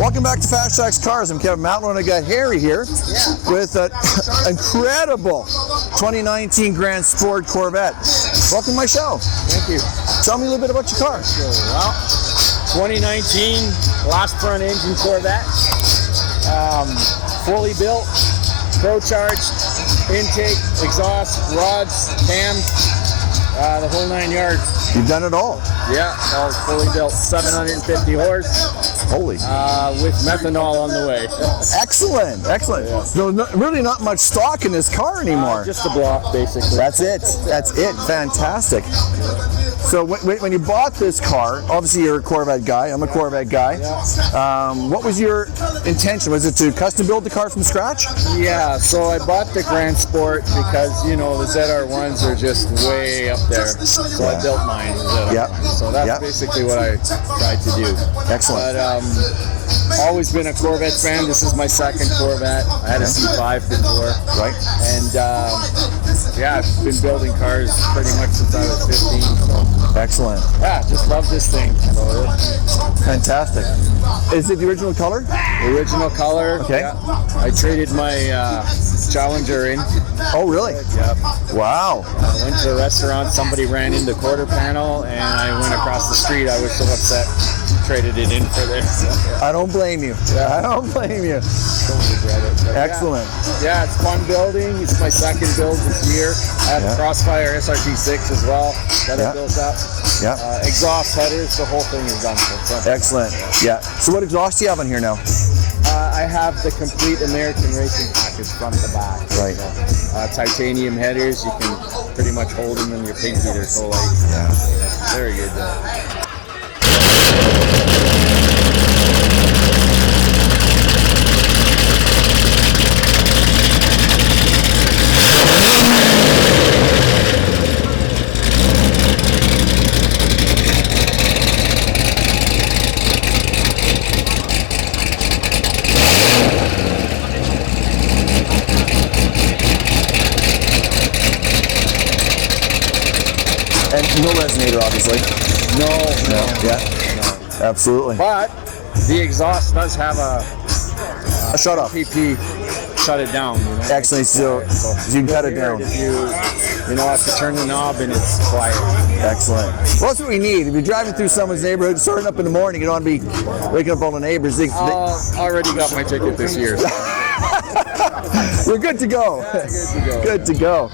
Welcome back to FasTrax Cars. I'm Kevin Matlo, and I got Harry here with an incredible 2019 Grand Sport Corvette. Welcome to my show. Thank you. Tell me a little bit about your car. Well, 2019 last front engine Corvette, fully built, pro-charged, intake, exhaust, rods, cams, the whole 9 yards. You've done it all. Yeah, all fully built, 750 horse. Holy. With methanol on the way. Excellent, excellent. Yeah. So really not much stock in this car anymore. Just the block, basically. That's it. That's it. Fantastic. So when you bought this car, obviously you're a Corvette guy. I'm a Corvette guy. Yeah. What was your intention? Was it to custom build the car from scratch? Yeah, so I bought the Grand Sport because, you know, the ZR1s are just way up there. So I built mine. Yeah. So that's basically what I tried to do. Excellent. But always been a Corvette fan. This is my second Corvette. I had a C5 before. Right. And yeah, I've been building cars pretty much since I was 15. So. Excellent. Yeah, just love this thing. So, fantastic. Is it the original color? The original color. Okay. Yeah. I traded my Challenger in. Oh, really? Yeah. Wow. I went to a restaurant, somebody ran in the quarter panel, and I went across the street. I was so upset. Traded it in for this. I don't blame you. Yeah. I don't blame you. Don't regret it. But excellent. Yeah, it's fun building. It's my second build this year. I have a Crossfire SRT6 as well that I built up. Yeah. Exhaust headers, the whole thing is done. Excellent. Yeah. So what exhaust do you have on here now? I have the complete American racing package front to back. Right. So, titanium headers. You can pretty much hold them in your pinky. They're so light. Yeah. Very good. And no resonator, obviously. No. Yeah. Absolutely. But the exhaust does have a shut off. PP shut it down. You know? Excellent. So you can cut it down. If you know, have to turn the knob and it's quiet. Excellent. Well, that's what we need. If you're driving through someone's neighborhood, starting up in the morning, you don't want to be waking up all the neighbors. Already got my ticket this year. We're good to go. Yeah, good to go. Good to go.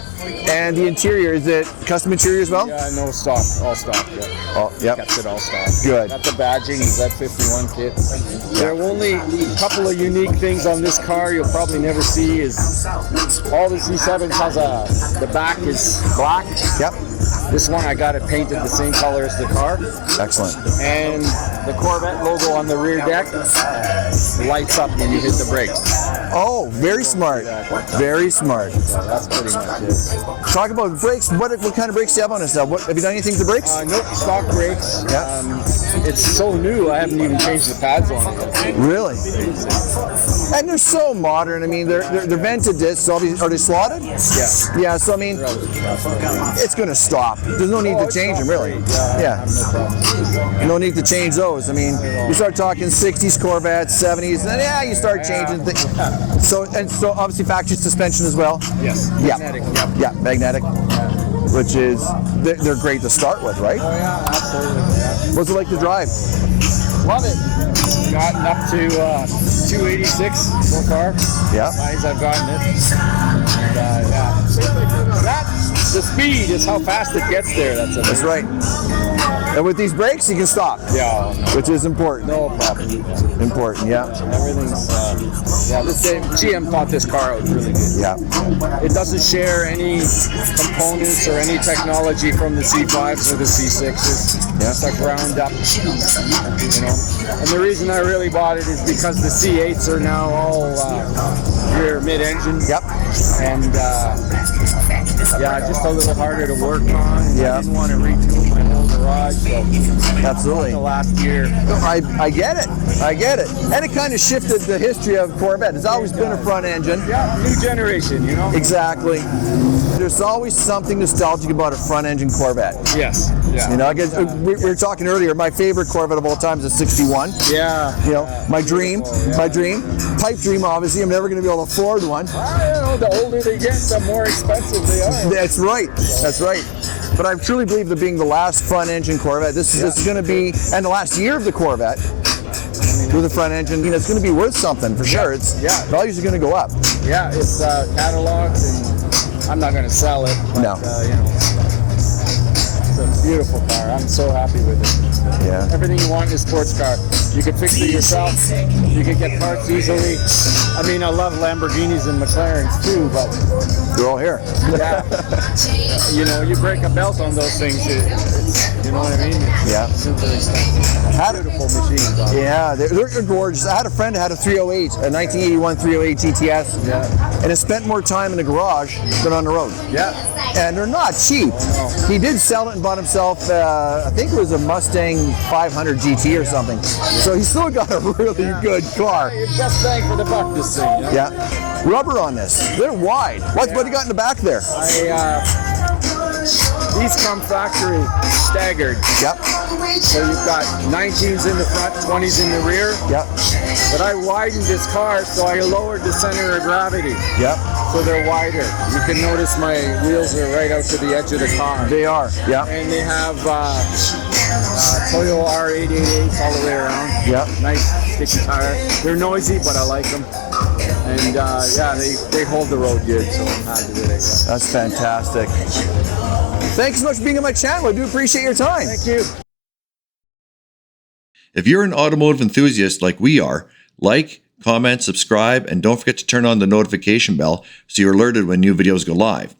And the interior, is it custom interior as well? Yeah, no stock, all stock. Yeah. Oh, yep. Kept it all stock. Good. Got the badging, Z51 kit. There are only a couple of unique things on this car you'll probably never see. Is all the Z7s has the back is black. Yep. This one I got it painted the same color as the car. Excellent. And the Corvette logo on the rear deck lights up when you hit the brakes. Oh, very smart. Very smart. So that's pretty much it. Talk about brakes. What kind of brakes do you have on this now? Have you done anything to the brakes? Nope, stock brakes. Yeah. It's so new, I haven't even changed the pads on it. Really? And they're so modern. I mean, they're vented discs. Are they slotted? Yeah. Yeah. So I mean, it's going to stop. There's no need to change them, really. Yeah. No problem. No need to change those. I mean, you start talking 60s Corvettes, 70s, and yeah, you start changing things. So obviously factory suspension as well. Yes. Yeah. Magnetic. Yep. Yeah, magnetic. Which is they're great to start with, right? Oh yeah, absolutely. Yeah. What's it like to drive? Love it. Gotten up to 286 so far. Yeah. As high as I've gotten it. And, yeah. That's the speed is how fast it gets there. That's right. And with these brakes, you can stop. Yeah. Which is important. No problem. Important, yeah. Everything's, GM thought this car out really good. Yeah. It doesn't share any components or any technology from the C5s or the C6s. Yeah. It's a ground up, you know. And the reason I really bought it is because the C8s are now all rear mid-engine. Yep. And just a little harder to work on. Yeah. I didn't want to retool my whole garage, so absolutely. The last year. I get it. I get it. And it kind of shifted the history of Corvette. It's always been a front engine. Yeah, new generation, you know? Exactly. There's always something nostalgic about a front engine Corvette. Yes. Yeah. You know, we were talking earlier, my favorite Corvette of all time is a 61. Yeah. You know, my dream, pipe dream, obviously. I'm never going to be able to afford one. Well, the older they get, the more expensive they are. That's right. That's right. But I truly believe that being the last front engine Corvette, this is going to be, and the last year of the Corvette with the front engine, you know, it's going to be worth something for sure. It's values are going to go up. Yeah, it's cataloged, and I'm not going to sell it. But, no. You know, it's a beautiful car. I'm so happy with it. Yeah. Everything you want in a sports car. You can fix it yourself. You can get parts easily. I mean, I love Lamborghinis and McLarens too, but they're all here. Yeah. You know, you break a belt on those things. You know what I mean? It's super expensive. Beautiful machines. Yeah, they're gorgeous. I had a friend who had a 308, a 1981 308 GTS. Yeah. And it spent more time in the garage than on the road. Yeah. And they're not cheap. No. He did sell it and bought himself, I think it was a Mustang 500 GT or something. So he's still got a really good car. Best bang for the buck, this thing. You know? Yeah. Rubber on this. They're wide. What do you got in the back there? These come factory staggered. Yep. So you've got 19s in the front, 20s in the rear. Yep. But I widened this car, so I lowered the center of gravity. Yep. So they're wider. You can notice my wheels are right out to the edge of the car. They are. Yeah. And they have Toyo R888s all the way around. Yep. Nice sticky tire. They're noisy, but I like them. And they hold the road good, so I'm happy with it. That's fantastic. Thanks so much for being on my channel. I do appreciate your time. Thank you. If you're an automotive enthusiast like we are, like, comment, subscribe, and don't forget to turn on the notification bell so you're alerted when new videos go live.